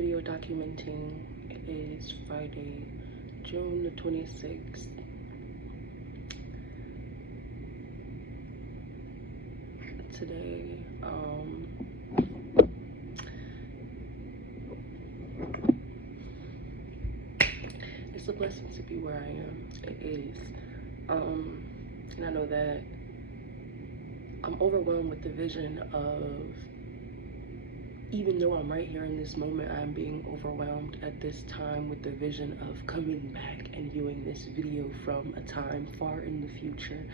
video documenting. It is Friday, June the 26th. Today, it's a blessing to be where I am. It is. And I know that I'm overwhelmed with the vision of, even though I'm right here in this moment, I'm being overwhelmed at this time with the vision of coming back and viewing this video from a time far in the future.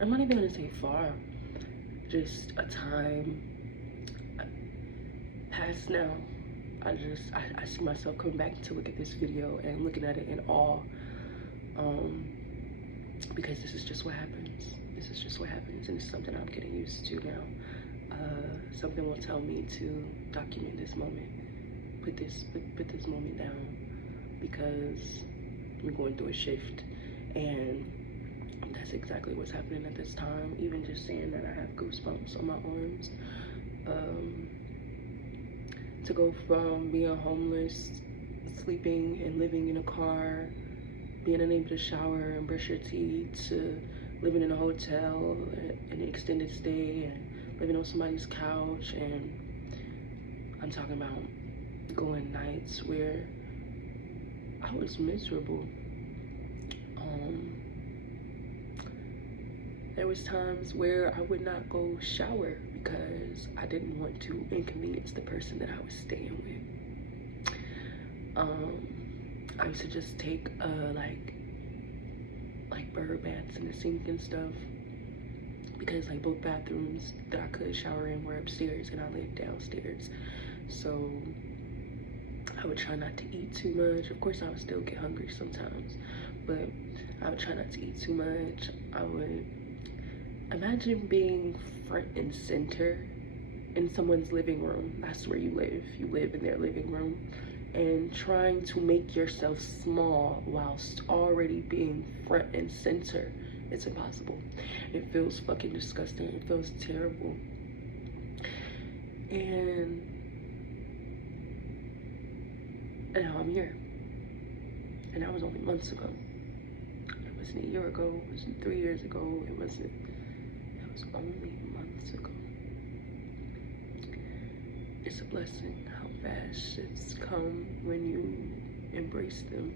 I'm not even gonna say far, just a time past now. I see myself coming back to look at this video and looking at it in awe, because this is just what happens. This is just what happens, and it's something I'm getting used to now. Something will tell me to document this moment, put this moment down, because I'm going through a shift, and that's exactly what's happening at this time. Even just saying that, I have goosebumps on my arms. To go from being homeless, sleeping and living in a car, being unable to shower and brush your teeth, to living in a hotel, an extended stay, and living on somebody's couch. And I'm talking about going nights where I was miserable. There was times where I would not go shower because I didn't want to inconvenience the person that I was staying with. I used to just take like bird baths in the sink and stuff, because like both bathrooms that I could shower in were upstairs and I lived downstairs. So I would try not to eat too much. Of course I would still get hungry sometimes, but I would try not to eat too much. I would imagine being front and center in someone's living room. That's where you live. You live in their living room, and trying to make yourself small whilst already being front and center. It's impossible. It feels fucking disgusting. It feels terrible. And now I'm here. And that was only months ago. It wasn't a year ago. It wasn't 3 years ago. It was only months ago. It's a blessing how fast shifts come when you embrace them.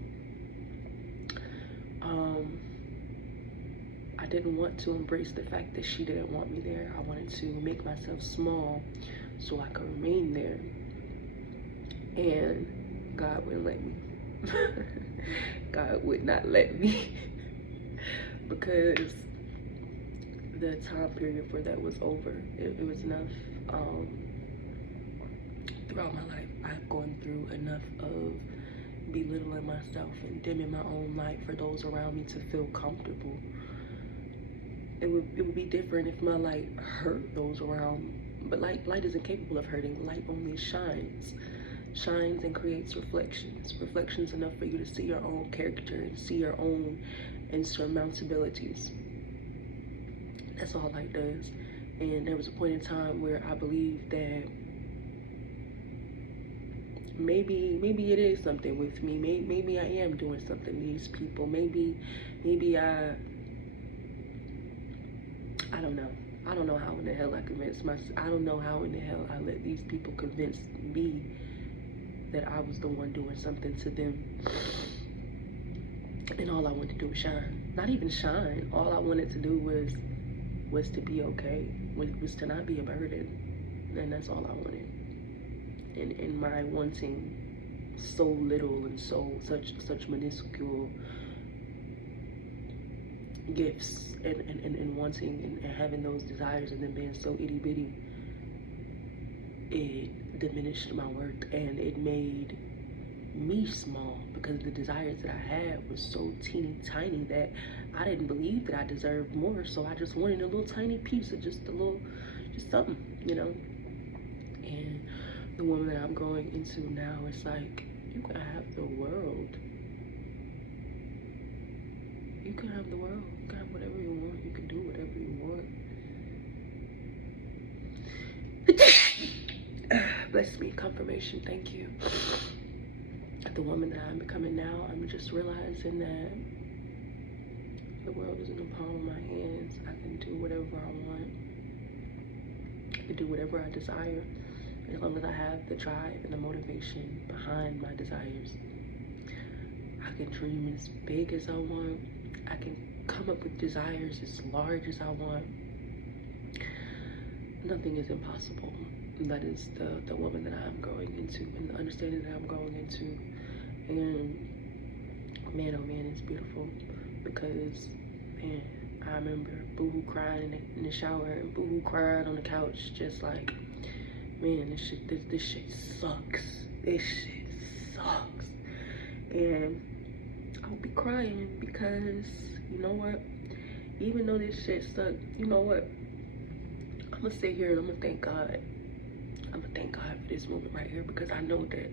I didn't want to embrace the fact that she didn't want me there. I wanted to make myself small so I could remain there. And God wouldn't let me. God would not let me. Because the time period for that was over. It was enough. Throughout my life, I've gone through enough of belittling myself and dimming my own light for those around me to feel comfortable. It would be different if my light hurt those around, but light isn't capable of hurting. Light only shines and creates reflections enough for you to see your own character and see your own insurmountabilities. That's all light does. And there was a point in time where I believed that maybe it is something with me. Maybe I am doing something to these people. Maybe I don't know. I don't know how in the hell I convinced myself. I don't know how in the hell I let these people convince me that I was the one doing something to them. And all I wanted to do was shine. Not even shine. All I wanted to do was to be okay. Was to not be a burden. And that's all I wanted. In my wanting so little and such minuscule gifts, and wanting and having those desires and then being so itty bitty, it diminished my worth and it made me small, because the desires that I had was so teeny tiny that I didn't believe that I deserved more. So I just wanted a little tiny piece of just something, you know. And the woman that I'm growing into now, it's like, you can have the world. You can have the world. You can have whatever you want. You can do whatever you want. Bless me. Confirmation. Thank you. the woman that I'm becoming now, I'm just realizing that the world is in the palm of my hands. I can do whatever I want. I can do whatever I desire, as long as I have the drive and the motivation behind my desires. I can dream as big as I want. I can come up with desires as large as I want. Nothing is impossible. That is the woman that I'm growing into, and the understanding that I'm growing into. And man, oh man, it's beautiful, because man, I remember Boohoo crying in the shower, and Boohoo crying on the couch, just like, man, this shit sucks. This shit sucks. And I'll be crying because, you know what? Even though this shit sucks, you know what? I'm gonna sit here and I'm gonna thank God. I'm gonna thank God for this moment right here, because I know that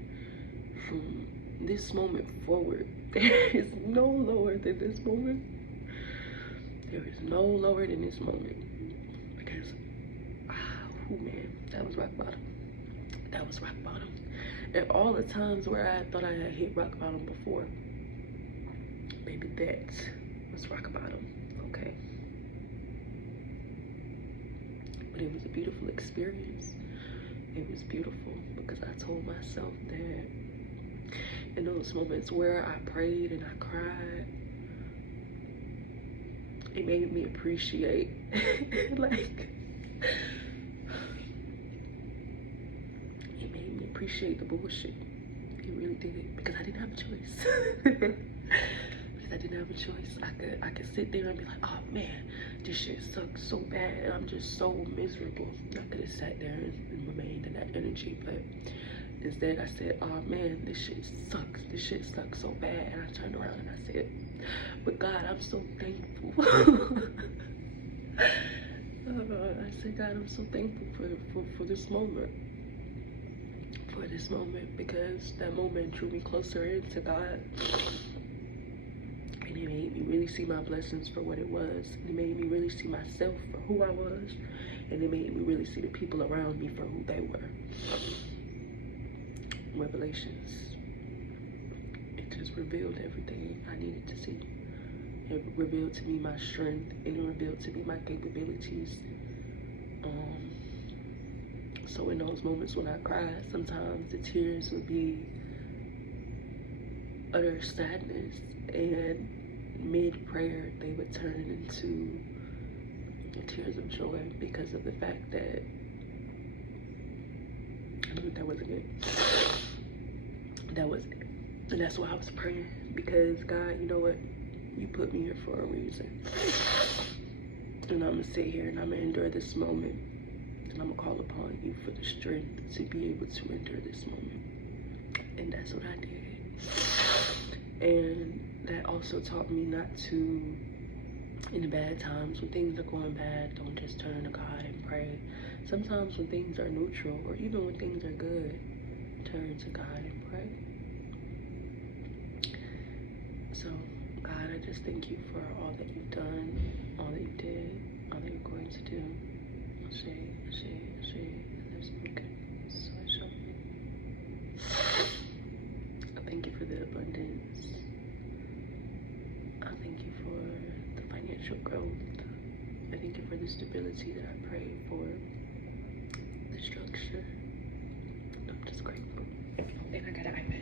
from this moment forward, there is no lower than this moment. There is no lower than this moment, because, oh man, that was rock bottom. That was rock bottom. And all the times where I thought I had hit rock bottom before, baby, that was rock bottom, okay? But it was a beautiful experience. It was beautiful, because I told myself that in those moments where I prayed and I cried, it made me appreciate like, it made me appreciate the bullshit. It really did, because I didn't have a choice. Because I didn't have a choice. I could sit there and be like, oh man, this shit sucks so bad, and I'm just so miserable. I could have sat there and remained in that energy, but instead I said, oh man, this shit sucks. This shit sucks so bad. And I turned around and I said, but God, I'm so thankful. I said, God, I'm so thankful for this moment. For this moment, because that moment drew me closer into God. And it made me really see my blessings for what it was. And it made me really see myself for who I was. And it made me really see the people around me for who they were. Revelations. It just revealed everything I needed to see. It revealed to me my strength, and it revealed to me my capabilities. So in those moments when I cried, sometimes the tears would be utter sadness, and mid-prayer they would turn into tears of joy, because of the fact that I knew that wasn't it. That was it. And that's why I was praying, because God, you know what? You put me here for a reason. And I'm gonna sit here and I'm gonna endure this moment. And I'm gonna call upon you for the strength to be able to endure this moment. And that's what I did. And that also taught me not to, in the bad times, when things are going bad, don't just turn to God and pray. Sometimes when things are neutral, or even when things are good, turn to God and pray. So, God, I just thank you for all that you've done, all that you did, all that you're going to do. I thank you for the abundance. I thank you for the financial growth. I thank you for the stability that I prayed for, the structure. I'm just grateful. And I got an iPad.